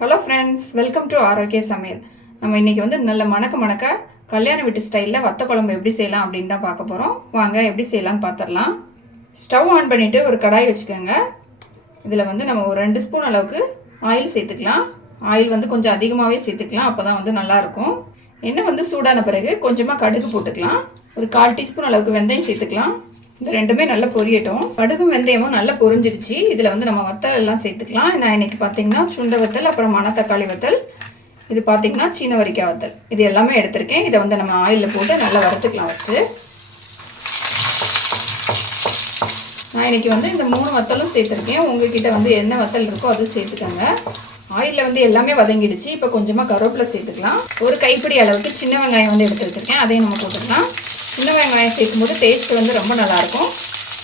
Hello friends welcome to ஆரோக்கிய சமையல் நம்ம இன்னைக்கு வந்து நல்ல மணக்க மணக்க கல்யாண வீட்டு ஸ்டைலில் வத்த குழம்பு எப்படி செய்யலாம் அப்படின்னு தான் பார்க்க போகிறோம் வாங்க எப்படி செய்யலாம்னு பார்த்துடலாம் ஸ்டவ் ஆன் பண்ணிவிட்டு ஒரு கடாய் வச்சுக்கோங்க. இதில் வந்து நம்ம ஒரு ரெண்டு ஸ்பூன் அளவுக்கு ஆயில் சேர்த்துக்கலாம். ஆயில் வந்து கொஞ்சம் அதிகமாகவே சேர்த்துக்கலாம் அப்போ தான் வந்து நல்லாயிருக்கும் எண்ணெய் வந்து சூடான பிறகு கொஞ்சமாக கடுகு போட்டுக்கலாம். ஒரு கால் டீஸ்பூன் அளவுக்கு வெந்தயம் சேர்த்துக்கலாம். இந்த ரெண்டுமே நல்லா பொரியட்டும். கடுகும் வெந்தயமும் நல்லா பொரிஞ்சிடுச்சு. இதில் வந்து நம்ம வத்தல் எல்லாம் சேர்த்துக்கலாம். நான் இன்னைக்கு பார்த்தீங்கன்னா சுண்ட வத்தல் அப்புறம் மணத்தக்காளி வத்தல் இது பார்த்தீங்கன்னா சீன வரிக்காய் வத்தல். இது எல்லாமே எடுத்திருக்கேன். இதை வந்து நம்ம ஆயிலில் போட்டு நல்லா வறுத்துக்கலாம் ஃபஸ்ட்டு நான் இன்னைக்கு வந்து இந்த மூணு வத்தலும் சேர்த்துருக்கேன். உங்ககிட்ட வந்து என்ன வத்தல் இருக்கோ அது சேர்த்துக்கோங்க. ஆயிலில் வந்து எல்லாமே வதங்கிடுச்சு. இப்போ கொஞ்சமாக கருவேப்பிலை சேர்த்துக்கலாம். ஒரு கைப்பிடி அளவுக்கு சின்ன வெங்காயம் வந்து எடுத்து வச்சுருக்கேன். அதையும் நம்ம போட்டுக்கலாம். சின்ன வெங்காயம் சேர்க்கும்போது டேஸ்ட் வந்து ரொம்ப நல்லாயிருக்கும்.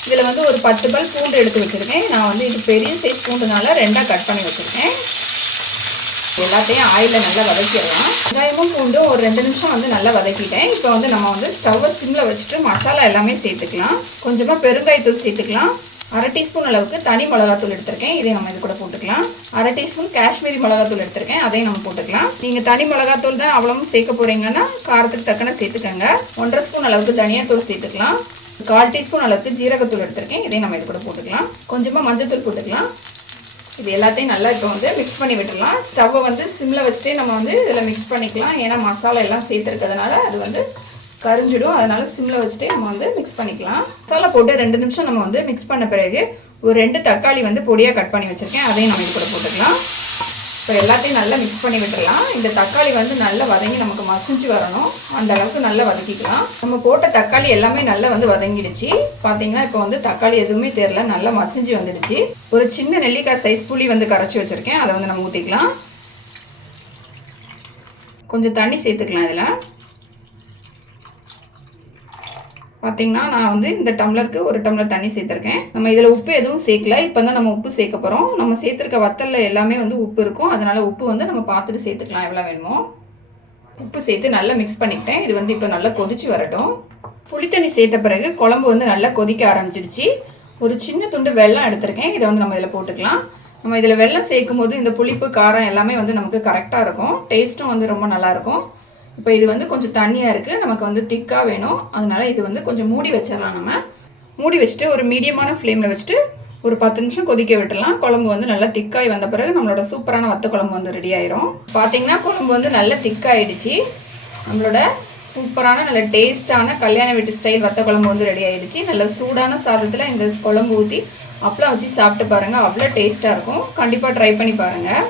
இதில் வந்து ஒரு பத்து பல் பூண்டு எடுத்து வச்சுருக்கேன். நான் வந்து இது பெரிய சைஸ் பூண்டுனால ரெண்டாக கட் பண்ணி வச்சுருக்கேன். எல்லாத்தையும் ஆயிலில் நல்லா வதக்கிடலாம். வெங்காயமும் பூண்டும் ஒரு ரெண்டு நிமிஷம் வந்து நல்லா வதக்கிட்டேன். இப்போ வந்து நம்ம வந்து ஸ்டவ்வை சிம்மில் வச்சுட்டு மசாலா எல்லாமே சேர்த்துக்கலாம். கொஞ்சமாக பெருங்காயத்தூள் சேர்த்துக்கலாம். அரை டீஸ்பூன் அளவுக்கு தனி மிளகாத்தூள் எடுத்திருக்கேன். இதை நம்ம இது கூட போட்டுக்கலாம். அரை டீஸ்பூன் காஷ்மீரி மிளகாத்தூள் எடுத்திருக்கேன். அதையும் நம்ம போட்டுக்கலாம். நீங்கள் தனி மிளகாத்தூள் தான் அவ்வளவும் சேர்க்க போகிறீங்கன்னா காரத்துக்கு தக்கன சேர்த்துக்கோங்க. ஒன்றரை ஸ்பூன் அளவுக்கு தனியாத்தூள் சேர்த்துக்கலாம். கால் டீஸ்பூன் அளவுக்கு ஜீரகத்தூள் எடுத்திருக்கேன். இதையும் நம்ம இது கூட போட்டுக்கலாம். கொஞ்சமாக மஞ்சத்தூள் போட்டுக்கலாம். இது எல்லாத்தையும் நல்லா இப்போ வந்து மிக்ஸ் பண்ணி விட்டுடலாம். ஸ்டவ்வை வந்து சிம்மில் வச்சுட்டே நம்ம வந்து இதில் மிக்ஸ் பண்ணிக்கலாம். ஏன்னா மசாலா எல்லாம் சேர்த்துருக்கிறதுனால அது வந்து கரிஞ்சிடும். அதனால சிம்மில் வச்சுட்டு நம்ம வந்து மிக்ஸ் பண்ணிக்கலாம். மசாலா போட்டு ரெண்டு நிமிஷம் நம்ம வந்து மிக்ஸ் பண்ண பிறகு ஒரு ரெண்டு தக்காளி வந்து பொடியாக கட் பண்ணி வச்சுருக்கேன். அதையும் நம்ம இது கூட போட்டுக்கலாம். இப்போ எல்லாத்தையும் நல்லா மிக்ஸ் பண்ணி விட்டுடலாம் இந்த தக்காளி வந்து நல்லா வதங்கி நமக்கு மசிஞ்சு வரணும். அந்த அளவுக்கு நல்லா வதக்கிக்கலாம். நம்ம போட்ட தக்காளி எல்லாமே நல்லா வந்து வதங்கிடுச்சு. பார்த்தீங்கன்னா இப்போ வந்து தக்காளி எதுவுமே தெரியல. நல்லா மசிஞ்சு வந்துடுச்சு. ஒரு சின்ன நெல்லிக்காய் சைஸ் புளி வந்து கரைச்சி வச்சுருக்கேன். அதை வந்து நம்ம ஊற்றிக்கலாம் கொஞ்சம் தண்ணி சேர்த்துக்கலாம் இதில். பார்த்தீங்கன்னா நான் வந்து இந்த டம்ளருக்கு ஒரு டம்ளர் தண்ணி சேர்த்துருக்கேன். நம்ம இதில் உப்பு எதுவும் சேர்க்கல. இப்போ தான் நம்ம உப்பு சேர்க்க போகிறோம் நம்ம சேர்த்துருக்க வத்தலில் எல்லாமே வந்து உப்பு இருக்கும். அதனால் உப்பு வந்து நம்ம பார்த்துட்டு சேர்த்துக்கலாம். எவ்வளோ வேணுமோ. உப்பு சேர்த்து நல்லா மிக்ஸ் பண்ணிக்கிட்டேன். இது வந்து இப்போ நல்லா கொதிச்சு வரட்டும். புளித்தண்ணி சேர்த்த பிறகு குழம்பு வந்து நல்லா கொதிக்க ஆரம்பிச்சிடுச்சு. ஒரு சின்ன துண்டு வெல்லம் எடுத்திருக்கேன். இதை வந்து நம்ம இதில் போட்டுக்கலாம். நம்ம இதில் வெல்லம் சேர்க்கும் போது இந்த புளிப்பு காரம் எல்லாமே வந்து நமக்கு கரெக்டாக இருக்கும். டேஸ்ட்டும் வந்து ரொம்ப நல்லாயிருக்கும் இப்போ இது வந்து கொஞ்சம் தண்ணியாக இருக்குது நமக்கு வந்து திக்காக வேணும். அதனால் இது வந்து கொஞ்சம் மூடி வச்சிடலாம் நம்ம. மூடி வச்சுட்டு ஒரு மீடியமான ஃப்ளேமில் வச்சுட்டு ஒரு பத்து நிமிஷம் கொதிக்க விட்டுடலாம். குழம்பு வந்து நல்லா திக்காய் வந்த பிறகு நம்மளோட சூப்பரான வத்த குழம்பு வந்து ரெடி ஆயிரும். பார்த்தீங்கன்னா குழம்பு வந்து நல்லா திக்காயிடுச்சு. நம்மளோட சூப்பரான நல்ல டேஸ்டான கல்யாண வீட்டு ஸ்டைல் வத்த குழம்பு வந்து ரெடி ஆயிடுச்சு. நல்ல சூடான சாதத்தில் இந்த குழம்பு ஊற்றி அப்பளம் வச்சு சாப்பிட்டு பாருங்கள் அவ்வளோ டேஸ்ட்டாக இருக்கும். கண்டிப்பாக ட்ரை பண்ணி பாருங்கள்